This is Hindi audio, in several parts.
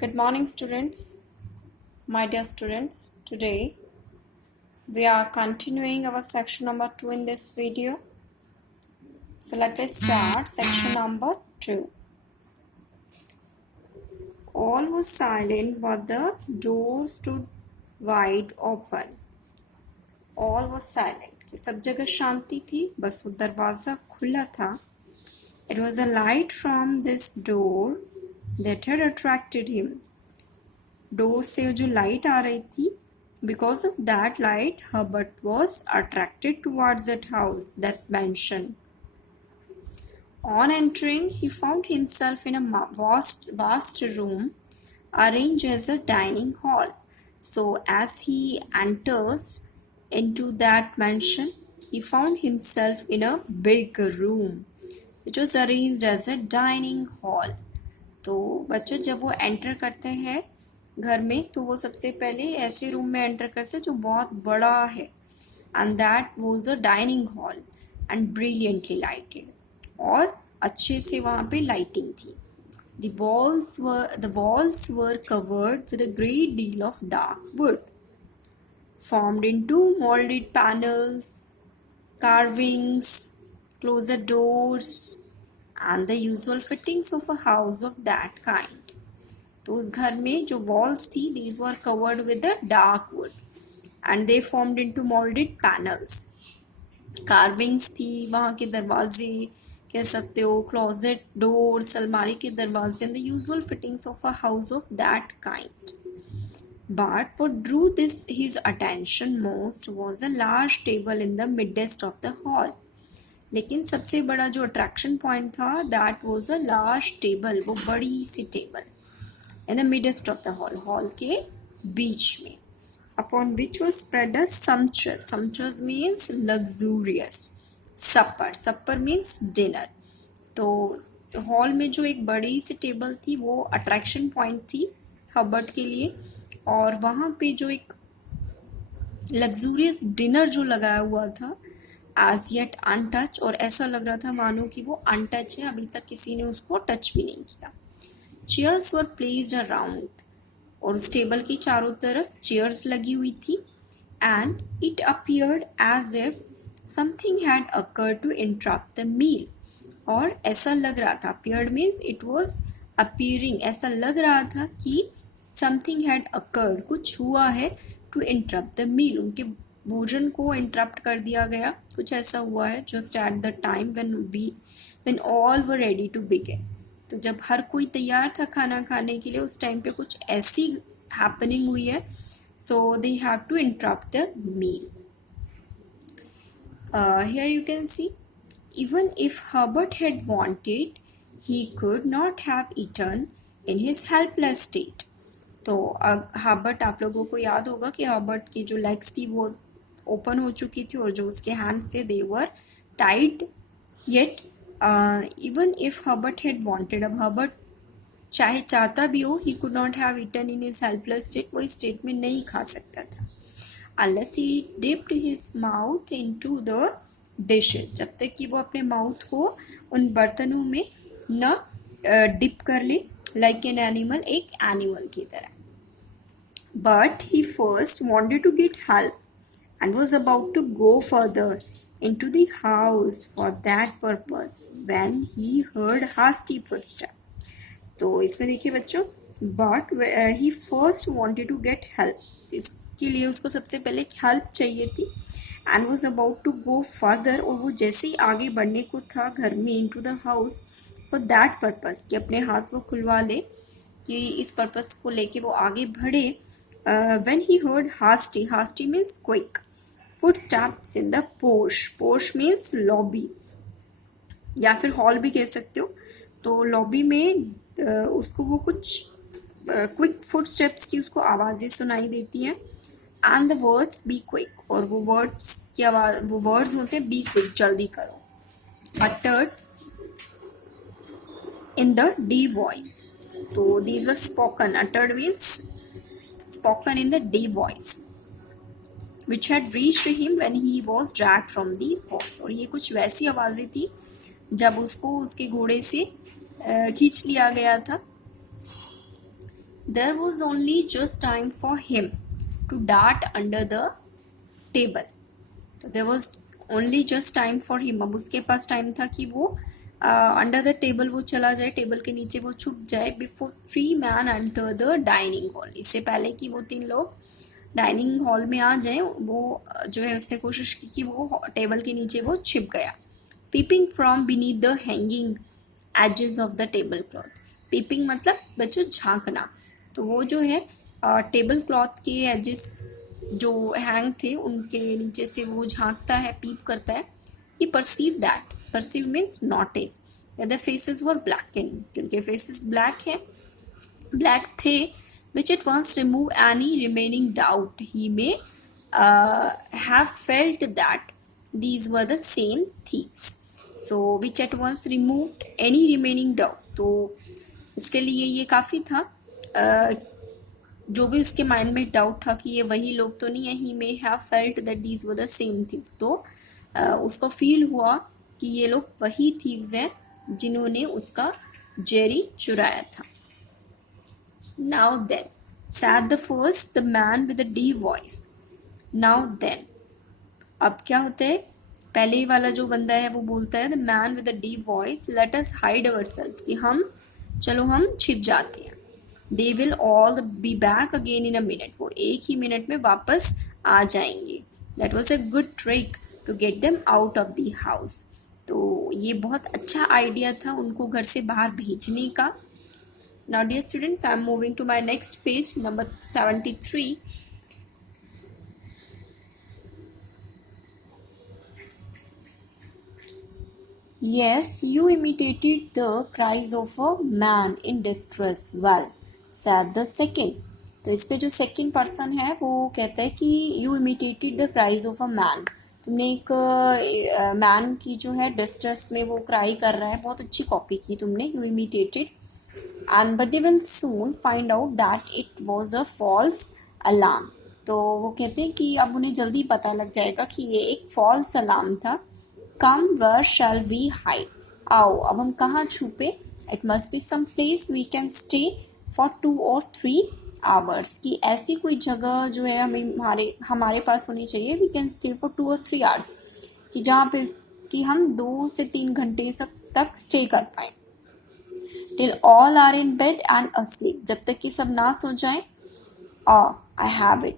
Good morning, students. My dear students, today we are continuing our section number 2 in this video. So let us start section number 2. All was silent but the door stood wide open. All was silent. सब जगह शांति थी, बस वो दरवाज़ा खुला था. It was a light from this door that had attracted him. Door से जो लाइट आ रही थी, because of that light Herbert was attracted towards that house, that mansion. On entering, he found himself in a vast room arranged as a dining hall. So as he enters into that mansion, he found himself in a big room which was arranged as a dining hall. तो बच्चों जब वो एंटर करते हैं घर में, तो वो सबसे पहले ऐसे रूम में एंटर करते हैं जो बहुत बड़ा है, and that was a dining hall and brilliantly lighted, और अच्छे से वहाँ पे लाइटिंग थी. The walls were covered with a great deal of dark wood, formed into molded panels, carvings, closet doors, and the usual fittings of a house of that kind. तो उस घर में जो walls थी, these were covered with the dark wood and they formed into molded panels. carvings थी, वहाँ के दरवाजे कह सकते हो, closet doors, अलमारी के दरवाजे, and the usual fittings of a house of that kind. But what drew his attention most was a large table in the midst of the hall. लेकिन सबसे बड़ा जो अट्रैक्शन पॉइंट था, that was a large table, वो बड़ी सी table in the midst of the hall के बीच में, upon which was spread a sumptuous means luxurious supper means dinner. तो हॉल में जो एक बड़ी सी टेबल थी, वो अट्रैक्शन पॉइंट थी हर्बर्ट के लिए, और वहाँ पे जो एक लग्जूरियस डिनर जो लगाया हुआ था, एज येट अनटच, और ऐसा लग रहा था मानो कि वो अनटच है, अभी तक किसी ने उसको टच भी नहीं किया. चेयर्स वर प्लेस्ड अराउंड, और उस टेबल की चारों तरफ चेयर्स लगी हुई थी, and it appeared as if something had occurred to interrupt the meal, और ऐसा लग रहा था, appeared means it was appearing, ऐसा लग रहा था कि समथिंग हैड अकर्ड, कुछ हुआ है, टू इंटरप्ट द मील, उनके भोजन को इंटरप्ट कर दिया गया, कुछ ऐसा हुआ है. Just at the time when all were ready to begin, तो जब हर कोई तैयार था खाना खाने के लिए, उस टाइम पे कुछ ऐसी हैपनिंग हुई है, so they have to interrupt the meal. Here you can see, even if Herbert had wanted, he could not have eaten in his helpless state. तो अब हर्बर्ट, आप लोगों को याद होगा कि हर्बर्ट की जो लेग्स थी वो ओपन हो चुकी थी, और जो उसके हैंड से they were tied, yet even if Herbert had wanted, अब हर्बर्ट चाहे चाहता भी हो, he could not have eaten in his helpless state, वो इस स्टेट में नहीं खा सकता था, unless he dipped his mouth into the dishes, जब तक कि वो अपने माउथ को उन बर्तनों में न डिप कर ले, like an animal, एक एनिमल की तरह. But he first wanted to get help and was about to go further into the house for that purpose when he heard hasty footsteps. तो इसमें देखिए बच्चों, but he first wanted to get help, इसके लिए उसको सबसे पहले हेल्प चाहिए थी, and was about to go further, और वो जैसे ही आगे बढ़ने को था घर में, into the house for that purpose, कि अपने हाथ वो खुलवा ले, कि इस पर्पस को लेके वो आगे बढ़े. When he heard hasty means quick footsteps in the porch means lobby, या फिर हॉल भी कह सकते हो. तो लॉबी में उसको वो कुछ क्विक फुटस्टेप्स की उसको आवाज़ें सुनाई देती हैं, and the words be quick, और वो वर्ड्स की आवाज़, वो वर्ड्स होते हैं बी क्विक, जल्दी करो, uttered in the deep voice. तो these were spoken, uttered means spoken in the deep voice, which had reached him when he was dragged from the horse, और ये कुछ वैसी आवाज़ें थी जब उसको उसके घोड़े से खींच लिया गया था. There was only just time for him to dart under the table. तो there was only just time for him, अब उसके पास टाइम था कि वो अंडर द टेबल वो चला जाए, टेबल के नीचे वो छुप जाए, before 3 men enter the dining hall, इससे पहले कि वो 3 लोग डाइनिंग हॉल में आ जाए, वो जो है उसने कोशिश की कि वो टेबल के नीचे वो छिप गया. Peeping from beneath the hanging edges of the table cloth. Peeping मतलब बच्चों झांकना, तो वो जो है टेबल क्लॉथ के एजेस जो हैंग थे उनके नीचे से वो झांकता है, पीप करता है. He perceive that, perceive means notice, the faces were black, क्योंकि फेसेस ब्लैक थे, which at once remove any remaining doubt. He may have felt that these were the same thieves. So which at once removed any remaining doubt. तो इसके लिए ये काफ़ी था, जो भी उसके माइंड में डाउट था कि ये वही लोग तो नहीं है. He may have felt that these were the same things, तो उसको फील हुआ कि ये लोग वही थीव्स हैं जिन्होंने उसका जेरी चुराया था. Now then, said the first, the man with the deep voice. Now then, अब क्या होता है, पहले वाला जो बंदा है वो बोलता है, the man with the deep voice, let us hide ourselves, कि चलो हम छिप जाते हैं. They will all be back again in a minute, वो एक ही मिनट में वापस आ जाएंगे. That was a good trick to get them out of the house. तो ये बहुत अच्छा आइडिया था उनको घर से बाहर भेजने का. Now dear students, I am moving to my next page, number 73. Yes, you imitated the cries of a man in distress well, said the second. तो इस पे जो सेकंड पर्सन है वो कहता है कि you imitated the cries of a man. तुमने एक मैन की जो है डिस्ट्रेस में वो क्राई कर रहा है, बहुत अच्छी कॉपी की तुमने. You imitated, and but they will soon find out that it was a false alarm. तो वो कहते हैं कि अब उन्हें जल्दी पता लग जाएगा कि ये एक false alarm था. Come, where shall we hide? आओ, अब हम कहाँ छुपे? It must be some place we can stay for 2 or 3 hours. कि ऐसी कोई जगह जो है हमारे पास होनी चाहिए. We can stay for 2 or 3 hours, कि जहाँ पे कि हम 2 से 3 घंटे तक स्टे कर पाए. Till all are in bed and asleep, जब तक कि सब ना सो जाएं. I have it,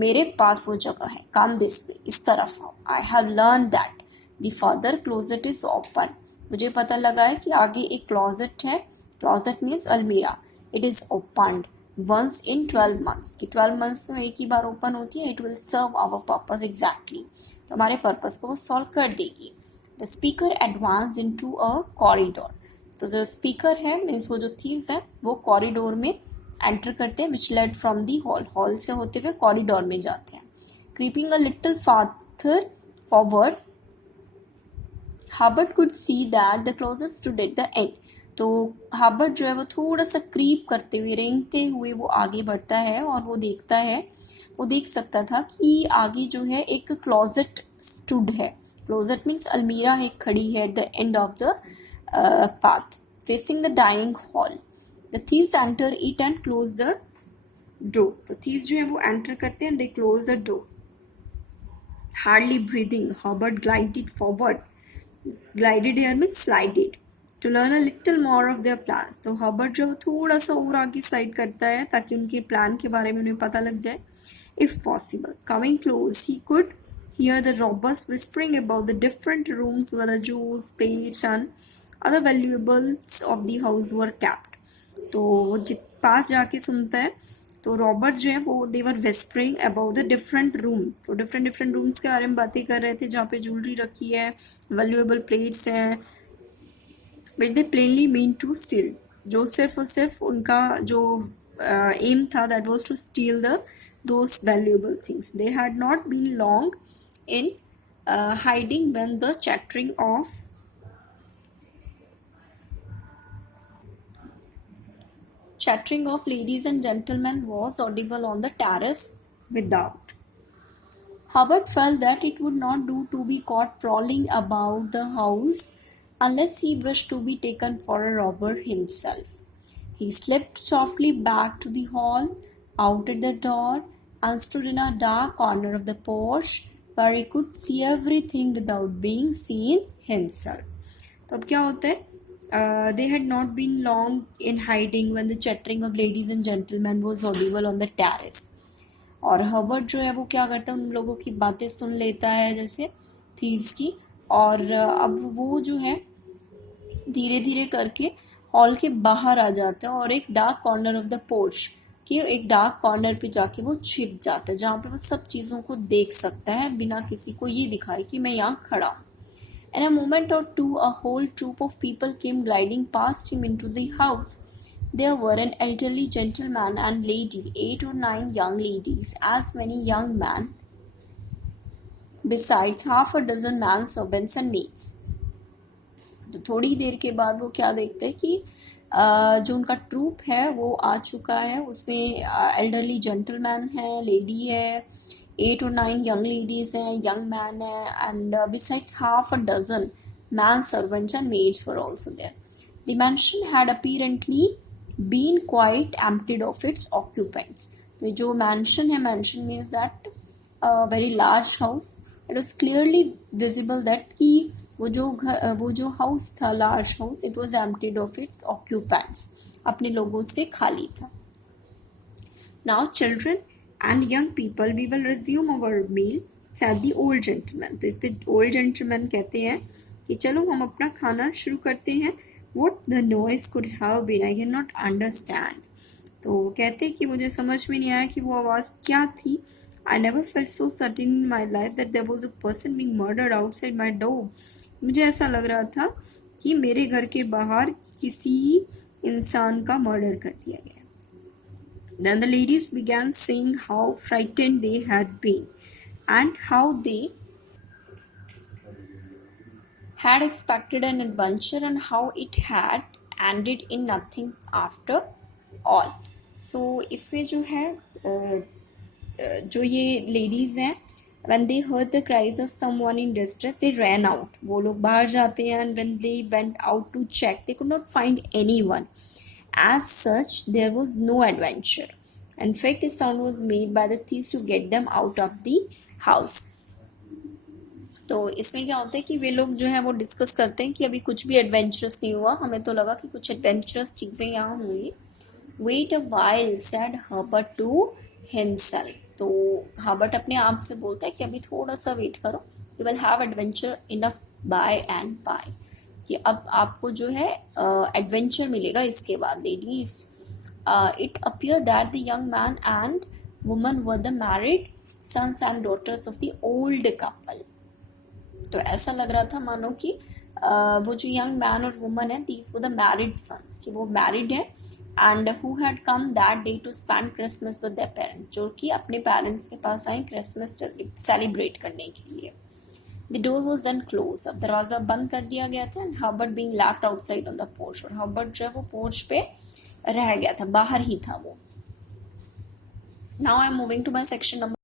मेरे पास वो जगह है. Come this way, इस तरफ आओ. I have learned that the further closet is open, मुझे पता लगा है कि आगे एक क्लोजेट है. क्लोजेट मीन्स अलमीरा. It is opened once in 12 months, कि 12 months में एक ही बार ओपन होती है. It will serve our purpose exactly, तो हमारे पर्पस को वो सॉल्व कर देगी. The speaker advanced into a corridor, तो जो स्पीकर है मीन्स वो जो थीव्स है वो कॉरिडोर में एंटर करते हैं, which led from the hall, hall से होते हुए कॉरिडोर में जाते हैं. Creeping a little farther forward, Herbert could see that the closest stood at the end. तो हर्बर्ट जो है वो थोड़ा सा क्रीप करते हुए, रेंगते हुए वो आगे बढ़ता है और वो देखता है, वो देख सकता था कि आगे जो है एक क्लोजेट स्टूड है. क्लोजेट मीन्स अलमीरा एक खड़ी है eight the end of the path facing the dining hall. The thieves enter it and close the door. तो thieves जो है वो enter करते हैं, they close the door. Hardly breathing, Herbert glided forward. Glided here means slided. To learn a little more of their plans. तो Herbert जो थोड़ा सा और आगे slide करता है ताकि उनके प्लान के बारे में उन्हें पता लग जाए. If possible, coming close, he could hear the robbers whispering about the different rooms where the jewels, plates and other valuables of the house were kept. तो वो पास जाके सुनता है, तो रॉबर्ट जो है वो they were whispering about the different room. तो different rooms के बारे में बातें कर रहे थे जहाँ पे ज्वेलरी रखी है, valuable plates हैं, which they plainly mean to steal. जो सिर्फ और सिर्फ उनका जो aim था, that was to steal those valuable things. They had not been long in hiding when the chattering of ladies and gentlemen was audible on the terrace without. Herbert felt that it would not do to be caught prowling about the house unless he wished to be taken for a robber himself. He slipped softly back to the hall, out at the door, and stood in a dark corner of the porch where he could see everything without being seen himself. तो अब क्या होता है? They had not been long in hiding when the chattering of ladies and gentlemen was audible on the terrace. और हर्बर्ट जो है वो क्या करता है, उन लोगों की बातें सुन लेता है जैसे थीव्स की, और अब वो जो है धीरे धीरे करके हॉल के बाहर आ जाता है और एक dark corner of the porch के एक डार्क कॉर्नर पे जाके वो छिप जाता है, जहाँ पे वो सब चीज़ों को देख सकता है बिना किसी को ये दिखाए कि मैं यहाँ खड़ा हूँ. In a moment or two, a whole troop of people came gliding past him into the house. There were an elderly gentleman and lady, 8 or 9 young ladies, as many young men, besides half a dozen manservants and maids. तो थोड़ी देर के बाद वो क्या देखते हैं कि जो उनका ट्रूप है वो आ चुका है. उसमें एल्डरली जेंटलमैन है, लेडी है, 8 or 9 young ladies हैं, young man है, and besides half a dozen man servants and maids were also there. The mansion had apparently been quite emptied of its occupants. तो जो mansion है, mansion means that a very large house. It was clearly visible that कि वो जो हाउस था, large house, it was emptied of its occupants, अपने लोगों से खाली था. Now children and young people, we will resume our meal, said the old gentleman. तो इस पे ओल्ड जेंटलमैन कहते हैं कि चलो हम अपना खाना शुरू करते हैं. What the noise could have been, I can not understand. तो कहते हैं कि मुझे समझ में नहीं आया कि वो आवाज़ क्या थी. I never felt so certain in my life that there was a person being murdered outside my door. मुझे ऐसा लग रहा था कि मेरे घर के बाहर किसी इंसान का मर्डर कर दिया गया. Then the ladies began saying how frightened they had been and how they had expected an adventure and how it had ended in nothing after all. So इसमें जो है जो ये लेडीज़ हैं, when they heard the cries of someone in distress, they ran out. वो लोग बाहर जाते हैं, and when they went out to check, they could not find anyone. As such, there was no adventure. In fact, the sound was made by the thieves to get them out of the house. तो इसमें क्या होता है कि वे लोग जो है वो डिस्कस करते हैं कि अभी कुछ भी एडवेंचरस नहीं हुआ, हमें तो लगा कि कुछ एडवेंचरस चीज़ें यहाँ हुई. Wait a while, said Herbert to himself. तो हर्बर्ट अपने आप से बोलता है कि अभी थोड़ा सा वेट करो, you will have adventure enough by and by, कि अब आपको जो है एडवेंचर मिलेगा इसके बाद. Ladies, it appear that the young man and woman were the married sons and daughters of the old couple. तो ऐसा लग रहा था मानो कि वो जो यंग मैन और वुमन है, these were the married sons, कि वो मैरिड है, and who had come that day to spend Christmas with their parents, जो कि अपने पेरेंट्स के पास आए क्रिसमस सेलिब्रेट करने के लिए. The door was then closed, अब दरवाज़ा बंद कर दिया गया था. and Herbert being left outside on the porch, और हर्बर्ट जो है वो पोर्च पे रह गया था, बाहर ही था वो. Now I am moving to my section number